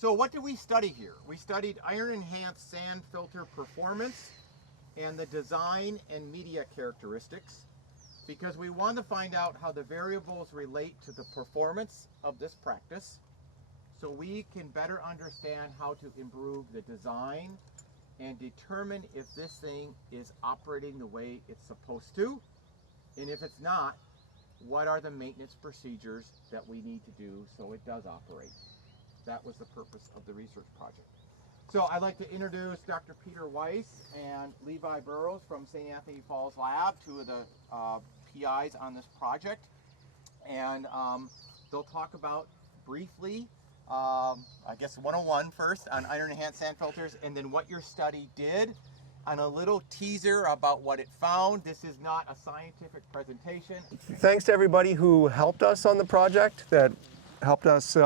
So what did we study here? We studied iron-enhanced sand filter performance and the design and media characteristics, because we want to find out how the variables relate to the performance of this practice, so we can better understand how to improve the design and determine if this thing is operating the way it's supposed to, and if it's not, what are the maintenance procedures that we need to do so it does operate. That was the purpose of the research project. So I'd like to introduce Dr. Peter Weiss and Levi Burrows from St. Anthony Falls Lab, two of the PIs on this project. And they'll talk about briefly, I guess 101 first on iron-enhanced sand filters, and then what your study did, and a little teaser about what it found. This is not a scientific presentation. Thanks to everybody who helped us on the project, that helped us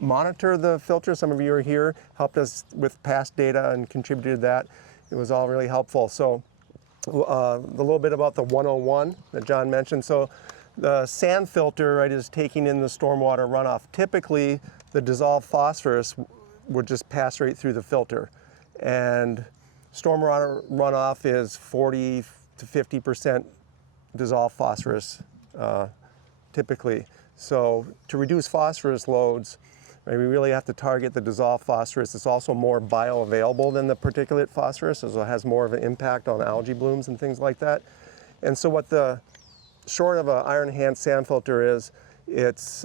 monitor the filter. Some of you are here, helped us with past data and contributed to that. It was all really helpful. So a little bit about the 101 that John mentioned. So the sand filter, right, is taking in the stormwater runoff. Typically, the dissolved phosphorus would just pass right through the filter. And stormwater runoff is 40 to 50% dissolved phosphorus typically. So to reduce phosphorus loads, right, we really have to target the dissolved phosphorus. It's also more bioavailable than the particulate phosphorus, so it has more of an impact on algae blooms and things like that. And so what the short of an iron-enhanced sand filter is, it's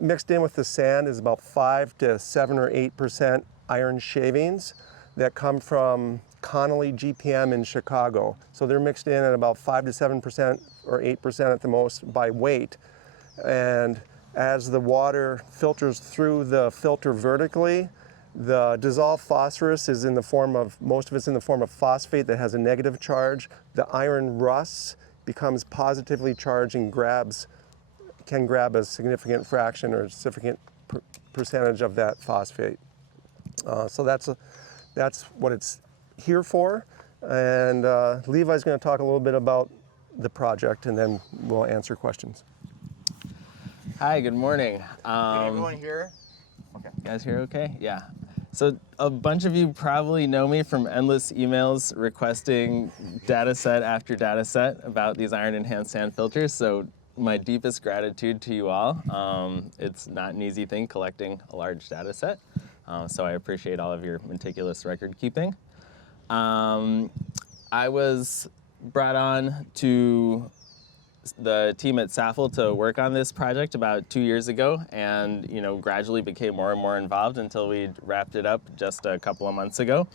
mixed in with the sand is about 5 to 7 or 8% iron shavings that come from Connolly GPM in Chicago. So they're mixed in at about 5 to 7% or 8% at the most by weight. And as the water filters through the filter vertically, the dissolved phosphorus is in the form of, most of it's in the form of phosphate that has a negative charge. The iron rusts, becomes positively charged and can grab a significant fraction or significant percentage of that phosphate. So that's what it's here for. And Levi's going to talk a little bit about the project, and then we'll answer questions. Hi, good morning. Can everyone hear? Okay. You guys hear okay? Yeah. So a bunch of you probably know me from endless emails requesting data set after data set about these iron-enhanced sand filters. So my deepest gratitude to you all. It's not an easy thing collecting a large data set. So I appreciate all of your meticulous record keeping. I was brought on to the team at SAFL to work on this project about 2 years ago, and gradually became more and more involved until we wrapped it up just a couple of months ago.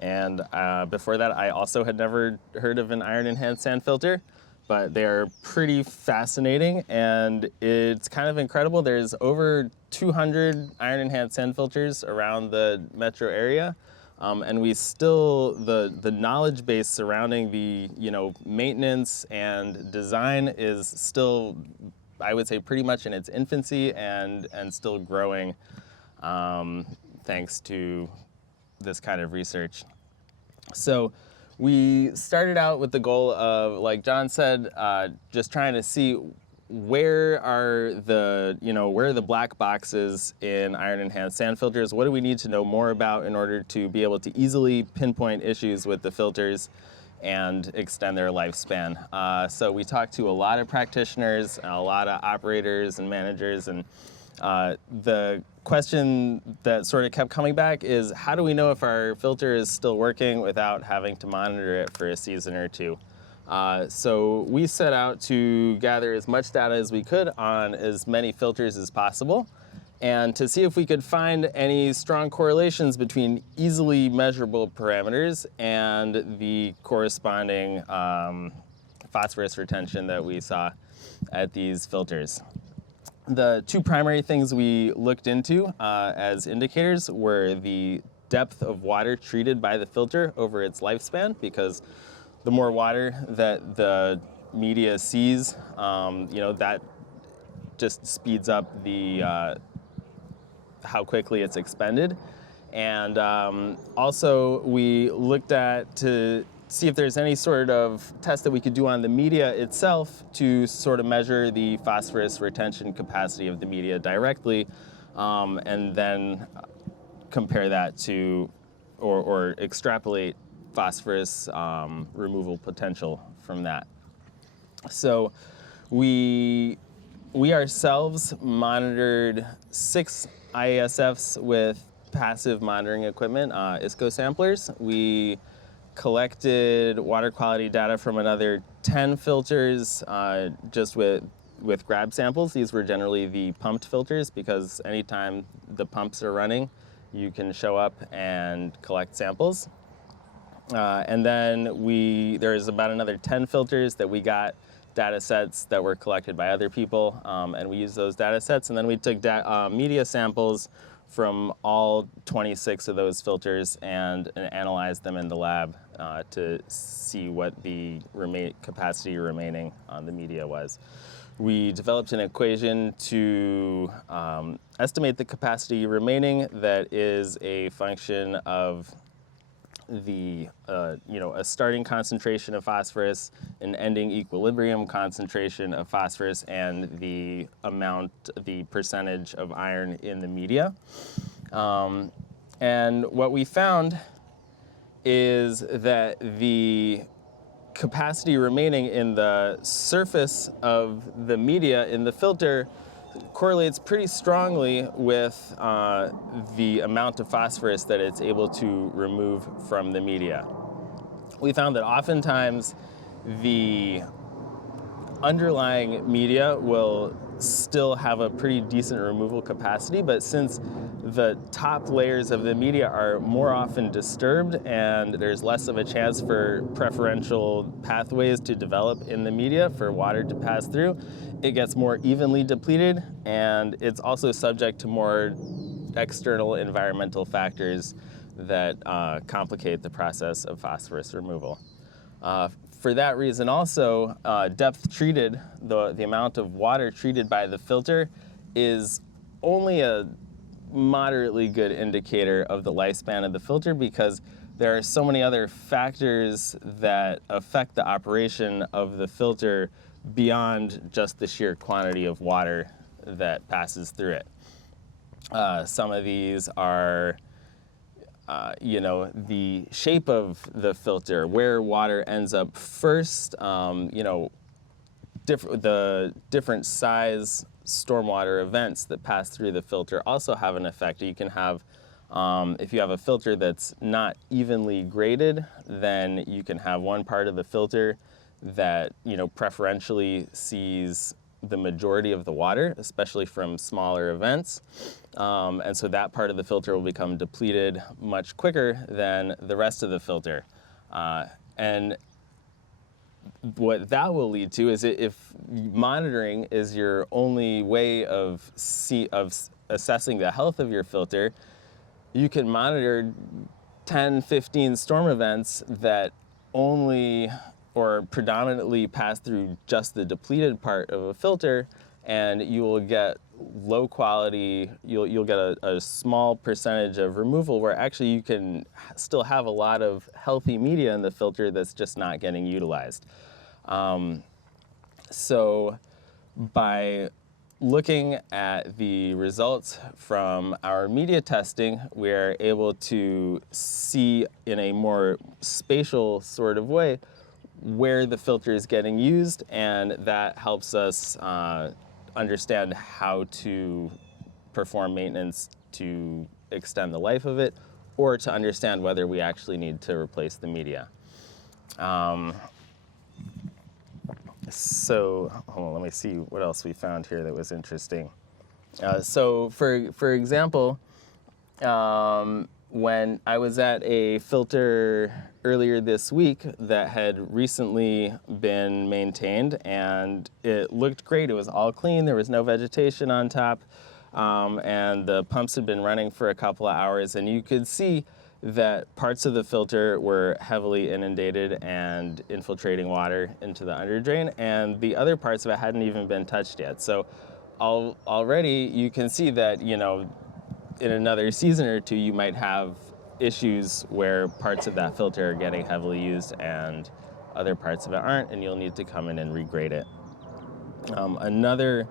And before that, I also had never heard of an iron-enhanced sand filter, but they're pretty fascinating, and it's kind of incredible. There's over 200 iron-enhanced sand filters around the metro area. And we still, the knowledge base surrounding the maintenance and design is still, I would say, pretty much in its infancy and still growing, thanks to this kind of research. So we started out with the goal of, like John said, just trying to see where are the black boxes in iron-enhanced sand filters? What do we need to know more about in order to be able to easily pinpoint issues with the filters and extend their lifespan? So we talked to a lot of practitioners, a lot of operators and managers, and the question that sort of kept coming back is, how do we know if our filter is still working without having to monitor it for a season or two? So we set out to gather as much data as we could on as many filters as possible, and to see if we could find any strong correlations between easily measurable parameters and the corresponding phosphorus retention that we saw at these filters. The two primary things we looked into as indicators were the depth of water treated by the filter over its lifespan, because the more water that the media sees, that just speeds up the how quickly it's expended. And also we looked at to see if there's any sort of test that we could do on the media itself to sort of measure the phosphorus retention capacity of the media directly, and then compare that to, or extrapolate phosphorus removal potential from that. So we ourselves monitored 6 IESFs with passive monitoring equipment, ISCO samplers. We collected water quality data from another 10 filters just with grab samples. These were generally the pumped filters, because anytime the pumps are running, you can show up and collect samples. And then there's about another 10 filters that we got data sets that were collected by other people, and we used those data sets. And then we took media samples from all 26 of those filters and analyzed them in the lab to see what the capacity remaining on the media was. We developed an equation to estimate the capacity remaining that is a function of the a starting concentration of phosphorus, an ending equilibrium concentration of phosphorus, and the percentage of iron in the media. And what we found is that the capacity remaining in the surface of the media in the filter correlates pretty strongly with the amount of phosphorus that it's able to remove from the media. We found that oftentimes the underlying media will still have a pretty decent removal capacity, but since the top layers of the media are more often disturbed and there's less of a chance for preferential pathways to develop in the media for water to pass through, it gets more evenly depleted, and it's also subject to more external environmental factors that complicate the process of phosphorus removal. For that reason also, depth treated, the amount of water treated by the filter, is only a moderately good indicator of the lifespan of the filter, because there are so many other factors that affect the operation of the filter beyond just the sheer quantity of water that passes through it. Some of these are the shape of the filter, where water ends up first, the different size stormwater events that pass through the filter also have an effect. You can have, if you have a filter that's not evenly graded, then you can have one part of the filter that preferentially sees the majority of the water, especially from smaller events. And so that part of the filter will become depleted much quicker than the rest of the filter. And what that will lead to is, if monitoring is your only way of assessing the health of your filter, you can monitor 10, 15 storm events that only or predominantly pass through just the depleted part of a filter, and you will get low quality, you'll get a small percentage of removal, where actually you can still have a lot of healthy media in the filter that's just not getting utilized. So by looking at the results from our media testing, we're able to see in a more spatial sort of way where the filter is getting used, and that helps us understand how to perform maintenance to extend the life of it, or to understand whether we actually need to replace the media. So hold on, let me see what else we found here that was interesting. So for example, when I was at a filter earlier this week that had recently been maintained, and it looked great. It was all clean. There was no vegetation on top, and the pumps had been running for a couple of hours, and you could see that parts of the filter were heavily inundated and infiltrating water into the underdrain, and the other parts of it hadn't even been touched yet. So already you can see that, in another season or two, you might have issues where parts of that filter are getting heavily used and other parts of it aren't, and you'll need to come in and regrade it. Another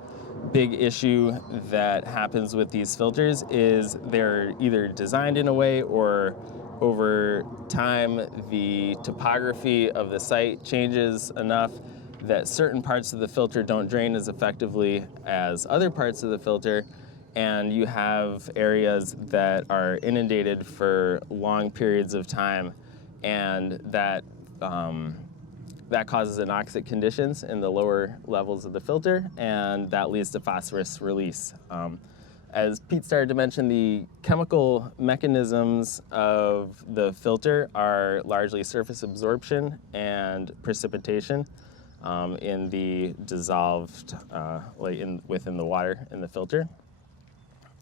big issue that happens with these filters is they're either designed in a way or over time the topography of the site changes enough that certain parts of the filter don't drain as effectively as other parts of the filter, and you have areas that are inundated for long periods of time, and that that causes anoxic conditions in the lower levels of the filter, and that leads to phosphorus release. As Pete started to mention, the chemical mechanisms of the filter are largely surface absorption and precipitation in the dissolved, within the water in the filter.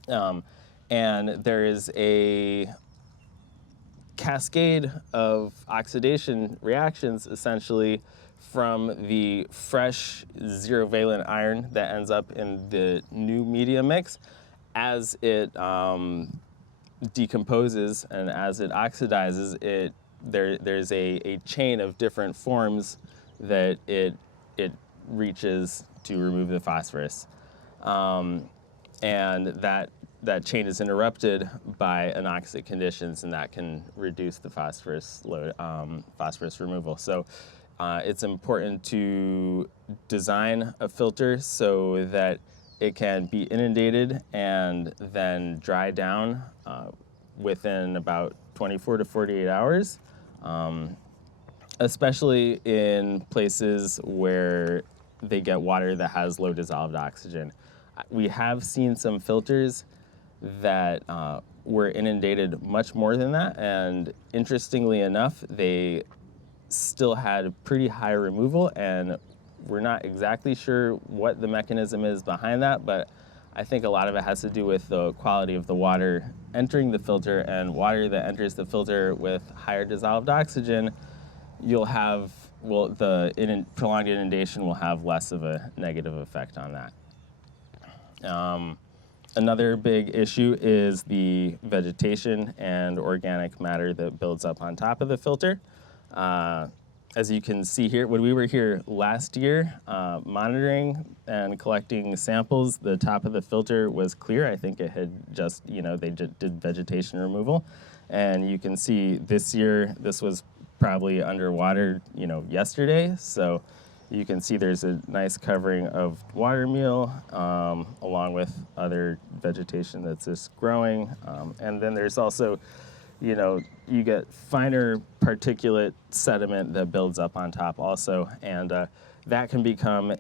And there is a cascade of oxidation reactions essentially from the fresh zero valent iron that ends up in the new media mix as it decomposes and as it oxidizes. There's a chain of different forms that it reaches to remove the phosphorus, and that chain is interrupted by anoxic conditions, and that can reduce the phosphorus load, phosphorus removal. So it's important to design a filter so that it can be inundated and then dry down within about 24 to 48 hours, especially in places where they get water that has low dissolved oxygen. We have seen some filters that were inundated much more than that, and interestingly enough, they still had pretty high removal, and we're not exactly sure what the mechanism is behind that, but I think a lot of it has to do with the quality of the water entering the filter, and water that enters the filter with higher dissolved oxygen, you'll have, prolonged inundation will have less of a negative effect on that. Another big issue is the vegetation and organic matter that builds up on top of the filter. As you can see here, when we were here last year monitoring and collecting samples, the top of the filter was clear. I think it had just, they just did vegetation removal. And you can see this year, this was probably underwater, yesterday. So you can see there's a nice covering of water meal along with other vegetation that's just growing. And then there's also, you get finer particulate sediment that builds up on top also. And that can become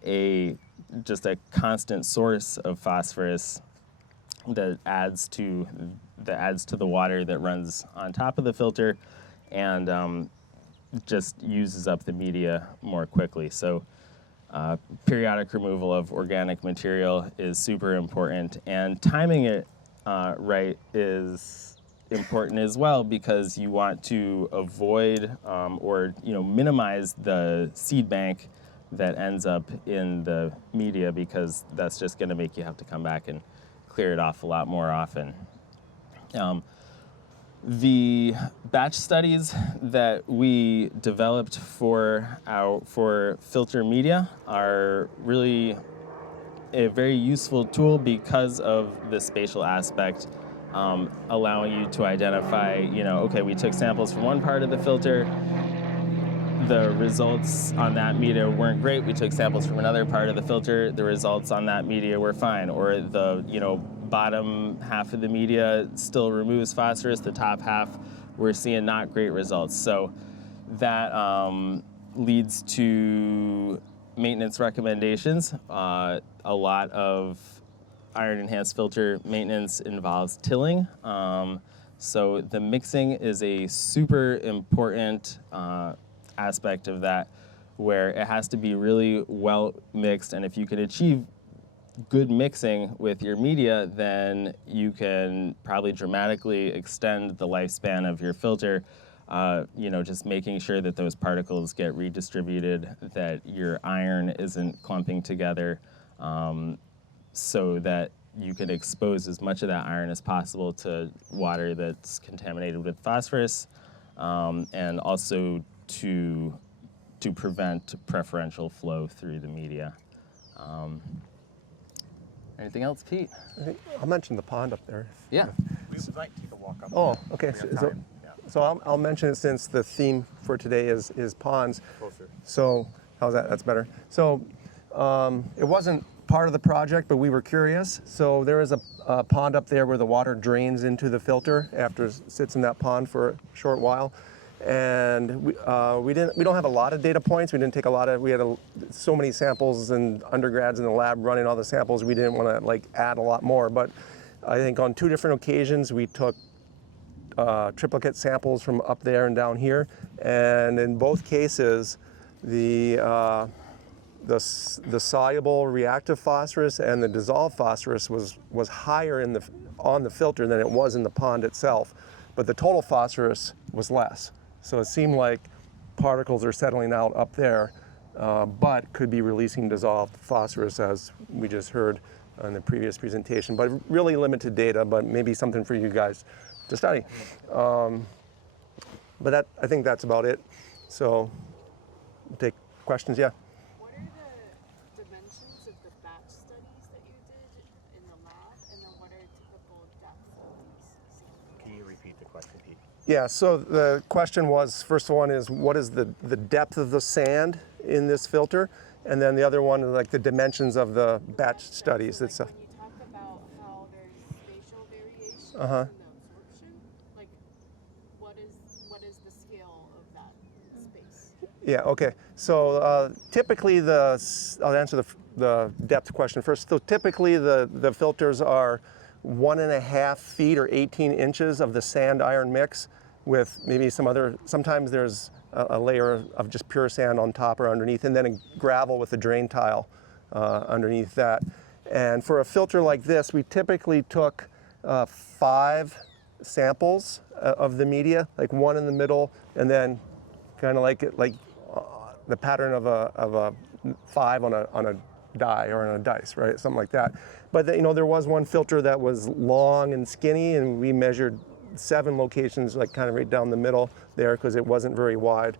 just a constant source of phosphorus that adds to the water that runs on top of the filter, and just uses up the media more quickly. So periodic removal of organic material is super important, and timing it right is important as well, because you want to avoid or minimize the seed bank that ends up in the media, because that's just going to make you have to come back and clear it off a lot more often. The batch studies that we developed for filter media are really a very useful tool because of the spatial aspect, allowing you to identify, okay, we took samples from one part of the filter, the results on that media weren't great. We took samples from another part of the filter, the results on that media were fine. Or the bottom half of the media still removes phosphorus, the top half we're seeing not great results. So that leads to maintenance recommendations. A lot of iron-enhanced filter maintenance involves tilling. So the mixing is a super important aspect of that, where it has to be really well mixed, and if you can achieve good mixing with your media, then you can probably dramatically extend the lifespan of your filter. Just making sure that those particles get redistributed, that your iron isn't clumping together, so that you can expose as much of that iron as possible to water that's contaminated with phosphorus, and also to prevent preferential flow through the media. Anything else, Pete? I'll mention the pond up there. Yeah. We might take a walk up. Oh, okay. We have So, time. Yeah. so I'll mention it since the theme for today is ponds. Closer. So how's that? That's better. So it wasn't part of the project, but we were curious. So there is a pond up there where the water drains into the filter after it sits in that pond for a short while. And we don't have a lot of data points. We didn't take a lot of, we had so many samples and undergrads in the lab running all the samples. We didn't want to like add a lot more, but I think on 2 different occasions we took triplicate samples from up there and down here. And in both cases, the soluble reactive phosphorus and the dissolved phosphorus was higher on the filter than it was in the pond itself, but the total phosphorus was less. So it seemed like particles are settling out up there, but could be releasing dissolved phosphorus, as we just heard in the previous presentation. But really limited data, but maybe something for you guys to study. But I think that's about it. So we'll take questions, yeah. What are the dimensions of the batch studies that you did in the lab, and then what are typical depth of these samples? Can you repeat the question, Pete? Yeah, so the question was, first one is what is the depth of the sand in this filter? And then the other one is like the dimensions of the batch studies. So, It's like, when you talk about how there's spatial variation in the absorption, like what is the scale of that space? yeah, okay. So typically I'll answer the depth question first. So typically the filters are 1.5 feet or 18 inches of the sand iron mix with maybe sometimes there's a layer of just pure sand on top or underneath, and then a gravel with a drain tile underneath that. And for a filter like this, we typically took 5 samples of the media, like 1 in the middle, and then kind of like the pattern of a 5 on a die or on a dice, right? Something like that. But there was one filter that was long and skinny, and we measured 7 locations, like kind of right down the middle there, because it wasn't very wide.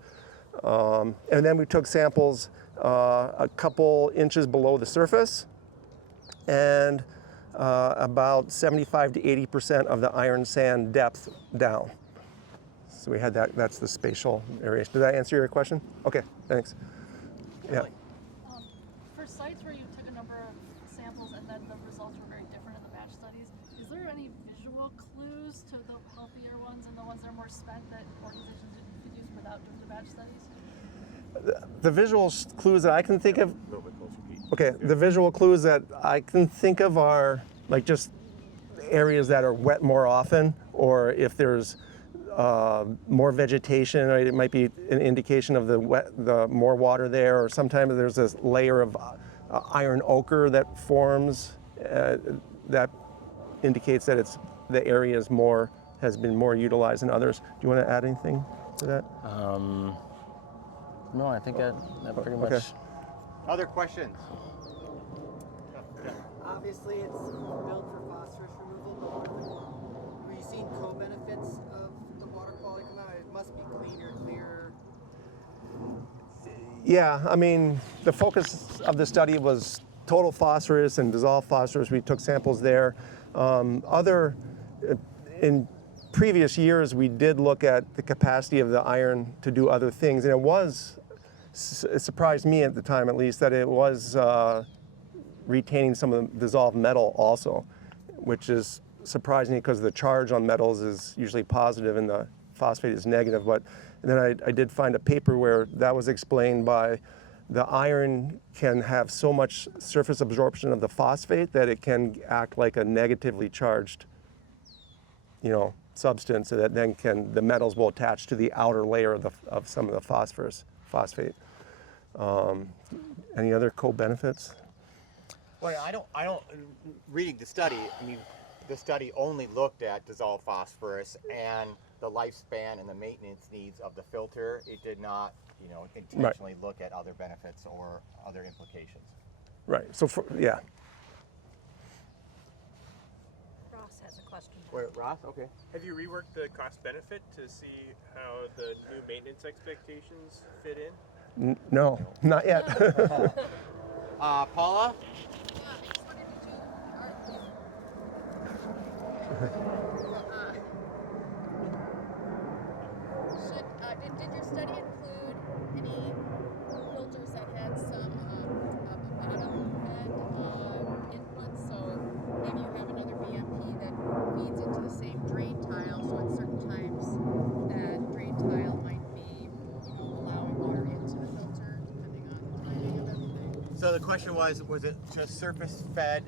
And then we took samples a couple inches below the surface, and about 75 to 80% of the iron sand depth down. So we had that. That's the spatial variation. Did that answer your question? Okay, thanks. Yeah. For sites where you took a number of samples and then the results were very different in the batch studies, is there any visual clues to the healthier ones and the ones that are more spent that organizations could use without doing the batch studies? The visual clues that I can think of. A little bit closer, Pete. Okay, the visual clues that I can think of are like just areas that are wet more often, or if there's more vegetation, right? It might be an indication of the more water there, or sometimes there's this layer of iron ochre that forms that indicates that the area has been more utilized than others. Do you want to add anything to that? No, I think that pretty much. Okay. Other questions? Obviously, it's built for phosphorus removal, but were you seeing co-benefits of the water quality come out? It must be cleaner, clearer. Yeah, I mean, the focus of the study was total phosphorus and dissolved phosphorus. We took samples there. In previous years, we did look at the capacity of the iron to do other things, and it surprised me at the time, at least, that it was retaining some of the dissolved metal also, which is surprising because the charge on metals is usually positive and the phosphate is negative. But then I did find a paper where that was explained by the iron can have so much surface absorption of the phosphate that it can act like a negatively charged, substance, so that then the metals will attach to the outer layer of some of the phosphate. Any other co-benefits? Well, I don't. Reading the study, I mean, the study only looked at dissolved phosphorus and the lifespan and the maintenance needs of the filter. It did not, intentionally look at other benefits or other implications. Right. So yeah. Ross has a question. Wait, Ross? Okay. Have you reworked the cost benefit to see how the new maintenance expectations fit in? No, not yet. Paula? Did your study include any filters that had some bottom-fed inputs? So maybe you have another BMP that feeds into the same drain tile, so at certain times that drain tile might be, allowing water into the filter, depending on the timing of everything. So the question was it just surface-fed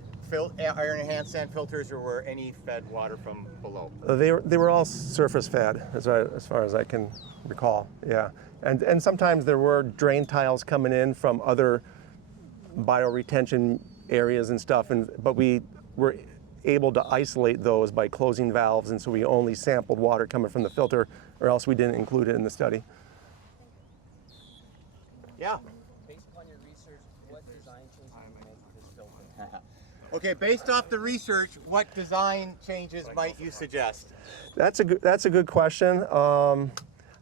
iron enhanced sand filters, or were any fed water from below? They were all surface fed, as far as I can recall. Yeah, and sometimes there were drain tiles coming in from other bioretention areas and stuff, but we were able to isolate those by closing valves, and so we only sampled water coming from the filter, or else we didn't include it in the study. Yeah. Based upon your research, what design changes would you make to this filter? Okay, based off the research, what design changes might you suggest? That's a good question.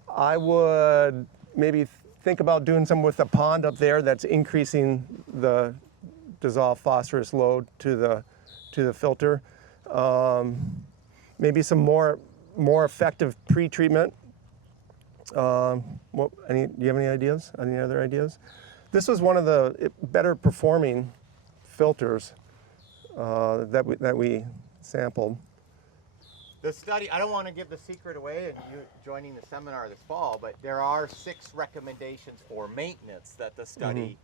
I would maybe think about doing some with the pond up there that's increasing the dissolved phosphorus load to the filter. Maybe some more effective pre-treatment. Do you have any ideas? Any other ideas? This was one of the better performing filters that we sampled. The study, I don't want to give the secret away and you joining the seminar this fall, but there are 6 recommendations for maintenance that the study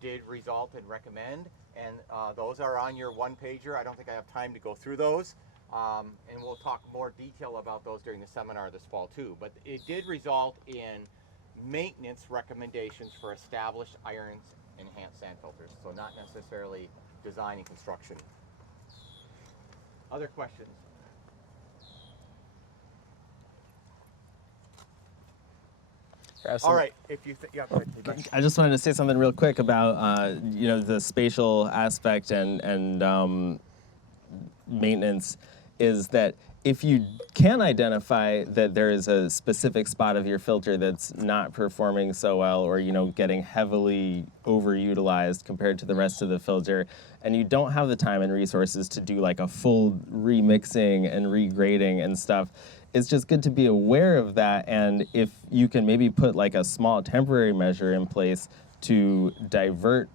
did result and recommend, and those are on your one-pager. I don't think I have time to go through those, and we'll talk more detail about those during the seminar this fall too, but it did result in maintenance recommendations for established irons enhanced sand filters, so not necessarily design and construction. Other questions? All right, if you think, yeah, go ahead. I just wanted to say something real quick about the spatial aspect and maintenance. Is that if you can identify that there is a specific spot of your filter that's not performing so well, or getting heavily overutilized compared to the rest of the filter, and you don't have the time and resources to do like a full remixing and regrading and stuff, it's just good to be aware of that. And if you can maybe put like a small temporary measure in place to divert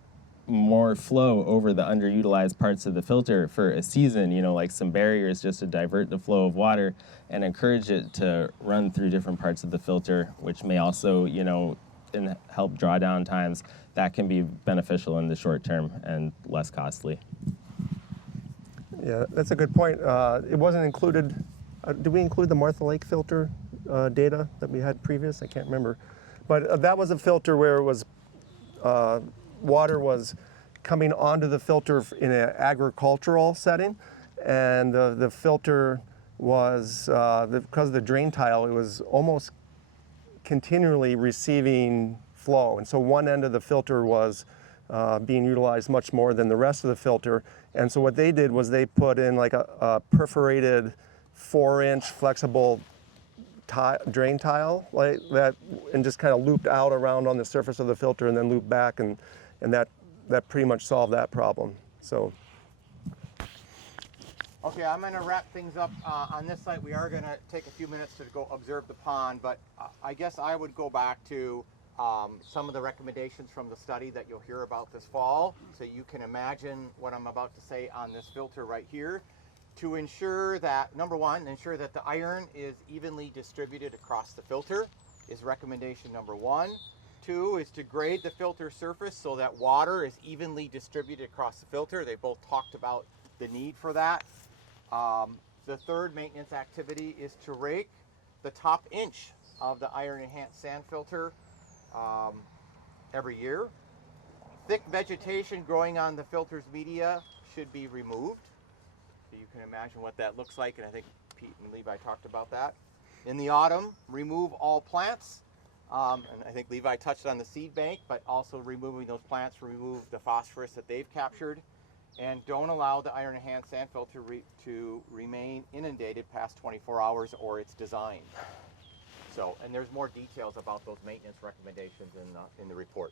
more flow over the underutilized parts of the filter for a season, like some barriers just to divert the flow of water and encourage it to run through different parts of the filter, which may also, help draw down times. That can be beneficial in the short term and less costly. Yeah, that's a good point. It wasn't included. Did we include the Martha Lake filter data that we had previous? I can't remember. But that was a filter where it was water was coming onto the filter in an agricultural setting, and the filter was, because of the drain tile, it was almost continually receiving flow. And so one end of the filter was being utilized much more than the rest of the filter. And so what they did was they put in like a perforated 4-inch flexible drain tile like that, and just kind of looped out around on the surface of the filter and then looped back, and that pretty much solved that problem. So. Okay, I'm going to wrap things up on this site. We are going to take a few minutes to go observe the pond, but I guess I would go back to some of the recommendations from the study that you'll hear about this fall, so you can imagine what I'm about to say on this filter right here. To ensure that, number one, ensure that the iron is evenly distributed across the filter is recommendation number 1. 2 is to grade the filter surface so that water is evenly distributed across the filter. They both talked about the need for that. The third maintenance activity is to rake the top inch of the iron enhanced sand filter every year. Thick vegetation growing on the filter's media should be removed. So you can imagine what that looks like, and I think Pete and Levi talked about that. In the autumn, remove all plants. And I think Levi touched on the seed bank, but also removing those plants, remove the phosphorus that they've captured. And don't allow the iron enhanced sand filter to remain inundated past 24 hours or it's designed. So, and there's more details about those maintenance recommendations in the report.